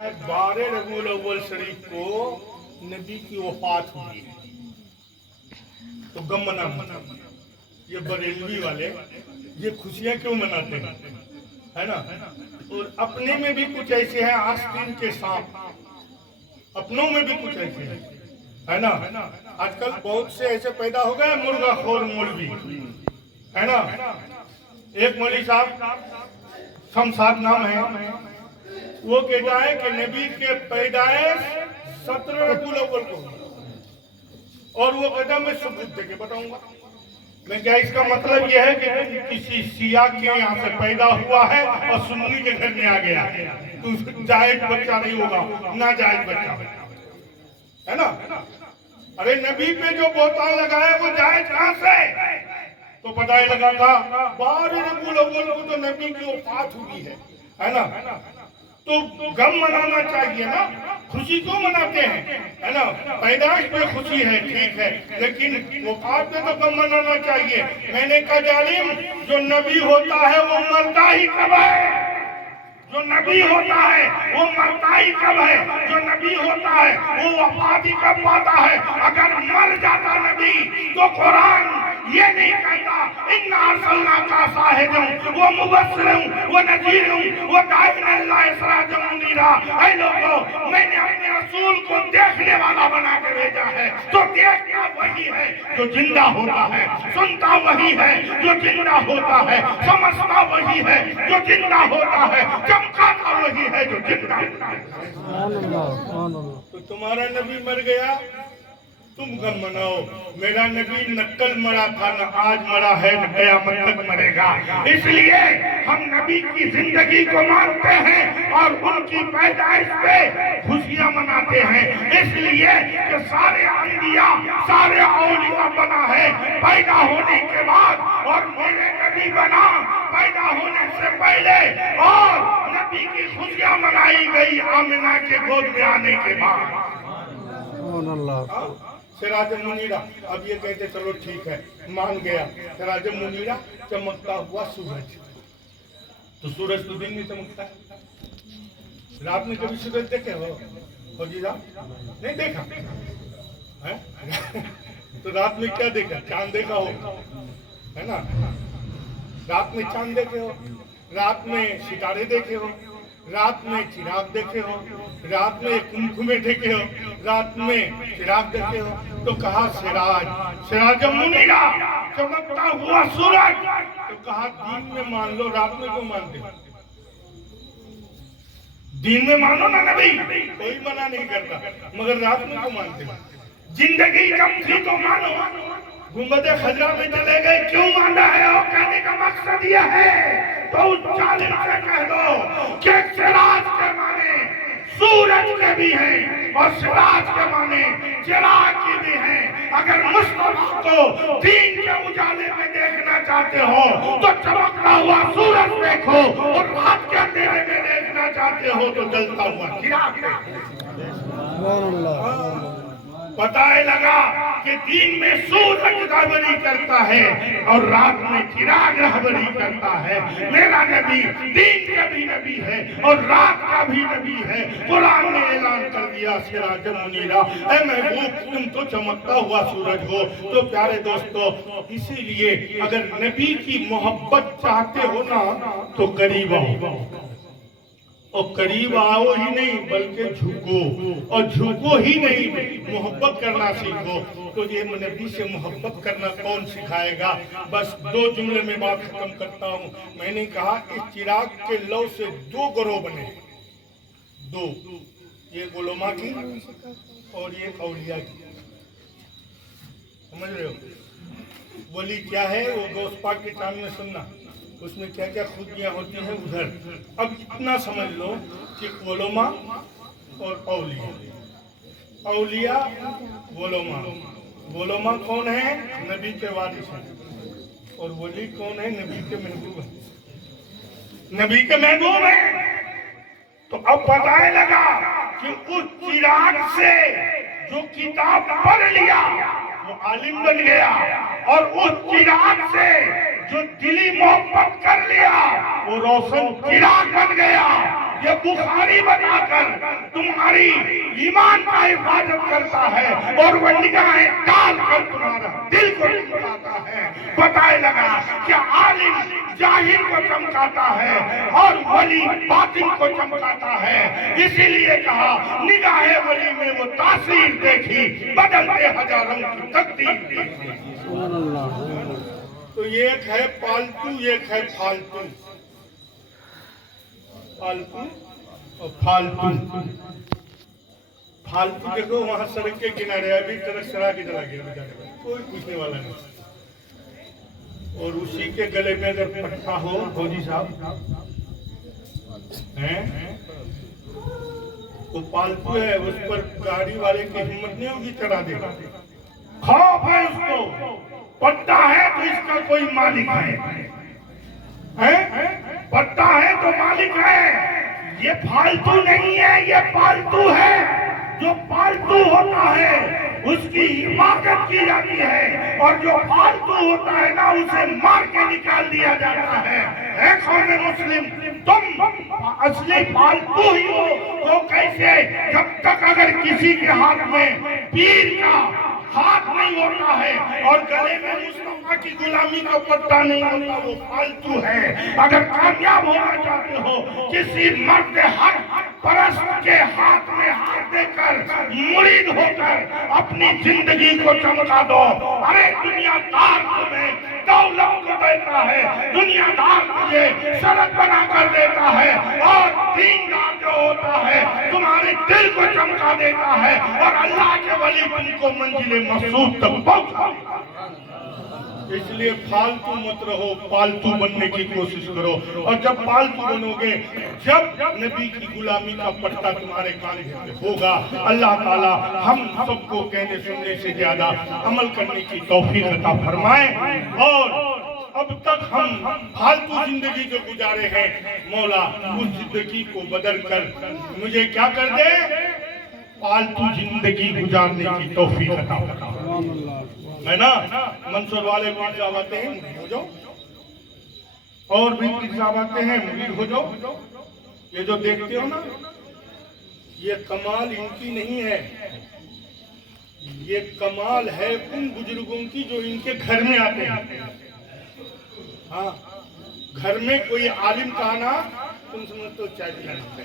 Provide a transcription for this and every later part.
12 रबीउल अव्वल शरीफ को नबी की वफात हुई है, तो गम मनाना। ये बरेलवी वाले ये खुशियां क्यों मनाते हैं, है ना? और अपने में भी कुछ ऐसे हैं आस्तीन के सांप, अपनों में भी कुछ ऐसे हैं, है ना? आजकल बहुत से ऐसे पैदा हो गए मुर्गा खोर मौलवी, है ना? एक मौलवी साहब शमशाद नाम है, वो कहता है कि नबी के पैदाइश 17 रबीउल अव्वल को, और वो कहता मैं सबूत देके बताऊंगा। मैं क्या इसका मतलब यह है कि तुम किसी सिया के यहाँ से पैदा हुआ है और सुन्नी के घर में आ गया, तो जायज बच्चा नहीं होगा, ना जायज बच्चा, है ना? अरे नबी पे जो बोताल लगाया वो जायज कहाँ से? तो पता ही लगा था 12 रबीउल अव्वल को तो नबी की वफात हुई है ना? तो गम मनाना चाहिए ना, खुशी क्यों मनाते हैं, है ना? पैदाइश पे खुशी है, ठीक है, लेकिन वफात पे तो गम मनाना चाहिए। मैंने कहा जालिम, जो नबी होता है वो मरता ही कब है? जो नबी होता है वो मरता ही कब है? जो नबी होता है वो वफात ही कब पाता है? अगर मर जाता नबी तो कुरान ये नहीं कहता इन्ना अर्सलनाका शाहिदन व मुबश्शिरन व नज़ीरन व दाइअन इला सिराजम मुनीरा। ऐ लोगों, मैंने अपने रसूल को देखने वाला बना के भेजा है, तो देखता वही है जो जिंदा होता है, सुनता वही है जो जिंदा होता है, समझता वही है जो जिंदा होता है, चमकाता वही है जो जिंदा होता है। तो तुम्हारा नबी मर गया, तुम गम मनाओ। मेरा नबी न कल मरा था, न आज मरा है, न क़यामत तक मरेगा। इसलिए हम नबी की जिंदगी को मानते हैं और उनकी पैदाइश पे खुशियां मनाते हैं, इसलिए कि सारे अंबिया, सारे औलिया बना है पैदा होने के बाद, और मेरे नबी बना पैदा होने से पहले, और नबी की खुशियां मनाई गई आमिना के गोद में आने के बाद। सिराज मुनीरा, अब ये कहते चलो ठीक है मान गया, सिराज मुनीरा चमकता हुआ सूरज, तो सूरज तो दिन में चमकता है, रात में कभी सूरज देखे हो जी? रात नहीं देखा है? तो रात में क्या देखा? चांद देखा हो, है ना? रात में चांद देखे हो, रात में सितारे देखे हो, रात में चिराग देखे हो, रात में कुमकुमे देखे हो, रात में चिराग देखे हो, तो कहा सिराज, सिराज मुनीरा, चमकता हुआ सूरज। तो कहा दिन में मान लो, रात में क्यों मानते? दिन में मानो ना नबी, कोई मना नहीं करता, मगर रात में क्यों मानते? जिंदगी कम थी तो मानो। गुंबदे खजरा में चले गए, क्यों माना है? और कहने का मकसद यह है, तो उस जालिम से कह दो कि सिराज के माने सूरज के भी हैं और सिराज के माने चिराग की भी हैं। अगर मुस्तफा को दीन के उजाले में देखना चाहते हो तो चमकता हुआ सूरज देखो, और रात के अंधेरे में देखना चाहते हो तो जलता हुआ चिराग देखो। पता है लगा कि दिन में सूरज रहबरी करता है और रात में चिराग रहबरी करता है। मेरा नबी दिन का भी नबी है और रात का भी नबी है। कुरान ने ऐलान कर दिया सिराज मुनीरा, ऐ महबूब तुम तो चमकता हुआ सूरज हो। तो प्यारे दोस्तों, इसीलिए अगर नबी की मोहब्बत चाहते हो ना तो करीब आओ, और करीब आओ ही नहीं बल्कि झुको, और झुको ही नहीं मोहब्बत करना सीखो। तो ये नबी से मोहब्बत करना कौन सिखाएगा? बस 2 जुमले में बात खत्म करता हूँ। मैंने कहा इस चिराग के लौ से 2 ग्रोह बने, 2, ये गुलामा की और ये औलिया की। समझ रहे हो? वली क्या है वो दोस्त पाक के कान में सुनना, उसमें क्या क्या खूबियाँ होती हैं उधर। अब इतना समझ लो कि उलमा और औलिया, औलिया उलमा, उलमा कौन है? नबी के वारिस हैं, और वली कौन है? नबी के महबूब है, नबी के महबूब है। तो अब पता लगा कि उस चिराग से जो किताब पढ़ लिया वो आलिम बन गया, और उस चिराग से जो दिली मोहब्बत कर लिया वो रोशन चिराग बन गया। ये बुखारी बनाकर تمہاری ایمان کا حفاظت کرتا ہے اور وہ نگاہیں ڈال کر تمہارا دل کو چمکاتا ہے۔ بتائے لگا کہ عالم جاہل کو چمکاتا ہے اور ولی باطن کو چمکاتا ہے، اسی لیے کہا نگاہ ولی میں وہ تاثیر دیکھی، بدلتے ہزاروں کی تقدیر دیکھی۔ تو ایک ہے پالتو، ایک ہے پھالتو۔ پالتو اور پھالتو۔ پھالتو دیکھو وہاں سڑک کے کنارے ابھی ٹرک سرا کی طرح گیا بیچارے، کوئی پوچھنے والا نہیں، اور اسی کے گلے میں اگر پٹھا ہو فوجی صاحب ہیں وہ پالتو ہے، اس پر گاڑی والے کی ہمت نہیں ہوگی چڑھا دے گا، خوف ہے اس کو، پٹا ہے تو اس کا کوئی مالک ہے، پٹا ہے تو مالک ہے۔ یہ پھالتو نہیں ہے، یہ پالتو ہے۔ جو پالتو ہوتا ہے اس کی حفاظت کی جاتی ہے، اور جو پالتو ہوتا ہے نا اسے مار کے نکال دیا جاتا ہے۔ اے قوم مسلم، تم اصلی پالتو ہی ہو تو کیسے؟ جب تک اگر کسی کے ہاتھ میں پیر کا ہاتھ نہیں ہوتا ہے اور گلے میں مصطفیٰ کی غلامی کا پتہ نہیں ہوتا، وہ پالتو ہے۔ اگر کامیاب ہونا چاہتے ہو کسی مرد حق پرست کے ہاتھ میں ہاتھ دے کر مرید ہو کر اپنی زندگی کو چمکا دو۔ ارے دنیا دار تمہیں دولت کو دیتا ہے، دنیا دار تجھے سڑک بنا کر دیتا ہے، اور دیندار جو ہوتا ہے تمہارے دل کو چمکا دیتا ہے، اور اللہ کے ولی تم کو منزل مقصود تک پہنچا دیتا ہے۔ اس لیے پھالتو مت رہو، پالتو بننے کی کوشش کرو، اور جب پالتو بنو گے، جب نبی کی غلامی کا پٹا تمہارے کاندھے پہ ہوگا، اللہ تعالیٰ ہم سب کو کہنے سننے سے زیادہ عمل کرنے کی توفیق عطا فرمائے۔ اور اب تک ہم پھالتو زندگی جو گزارے ہیں، مولا اس زندگی کو بدل کر مجھے کیا کر دے؟ پالتو زندگی گزارنے کی توفیق عطا فرمائے۔ ہے نا؟ منصور والے پیر صاحب آتے ہیں مرید ہو جاؤ، اور بھی پیر صاحب آتے ہیں مرید ہو جاؤ۔ یہ جو دیکھتے ہو نا، یہ کمال ان کی نہیں ہے، یہ کمال ہے ان بزرگوں کی جو ان کے گھر میں آتے ہیں۔ ہاں، گھر میں کوئی عالم کا آنا تم سمجھتے ہو چائے پلانا،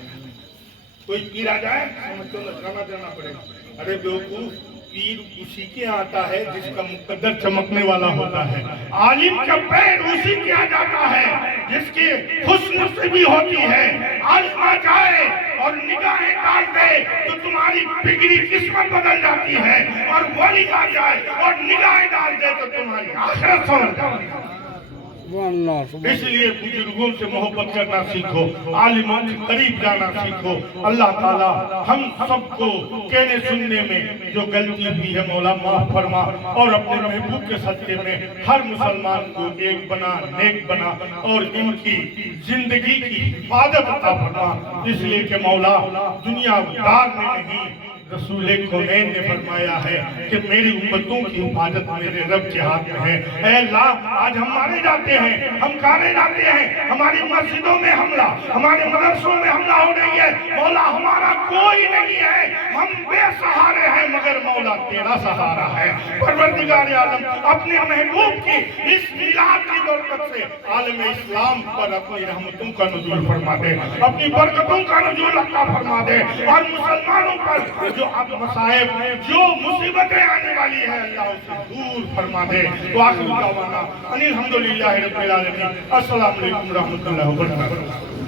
کوئی پیر آ جائے سمجھتے ہو کھانا دینا پڑے گا۔ ارے بیوقوف، پیر اسی کے آتا ہے جس کا مقدر چمکنے والا ہوتا ہے۔ عالم کا پیر اسی کے آ جاتا ہے جس کی حسن سے بھی ہوتی ہے۔ عالم آ جائے اور نگاہیں ڈال دے تو تمہاری بگڑی قسمت بدل جاتی ہے، اور ولی آ جائے اور نگاہیں ڈال دے تو تمہاری آخرت سمجھ جاتی ہے۔ اس لیے بزرگوں سے محبت کرنا سیکھو، عالموں کے قریب جانا سیکھو۔ اللہ تعالیٰ ہم سب کو کہنے سننے میں جو غلطی ہوئی ہے مولا معاف فرما، اور اپنے محبوب کے صدقے میں ہر مسلمان کو ایک بنا، نیک بنا، اور ان کی زندگی کی حفاظت عطا فرما۔ اس لیے کہ مولا دنیا دار میں نہیں، رسول کونین نے فرمایا ہے کہ میری امتوں کی حفاظت میرے رب کے ہاتھ میں ہے۔ اے اللہ، آج ہم مارے جاتے ہیں، ہم کارے جاتے ہیں، ہماری مسجدوں میں حملہ، ہمارے مدرسوں میں حملہ ہو رہی ہے۔ مولا ہمارا کوئی نہیں ہے، ہم بے سہارے ہیں، مگر مولا تیرا سہارا ہے۔ پروردگار عالم اپنے محبوب کی اس میلاد کی برکت سے عالم اسلام پر اپنی رحمتوں کا نزول فرما دے، اپنی برکتوں کا نزول عطا فرما دے، اور مسلمانوں پر جو اب مصائب، جو مصیبتیں آنے والی ہیں، اللہ اسے دور فرما دے۔ وآخر دعوانا ان الحمدللہ رب العالمین۔ السلام علیکم ورحمۃ اللہ وبرکاتہ۔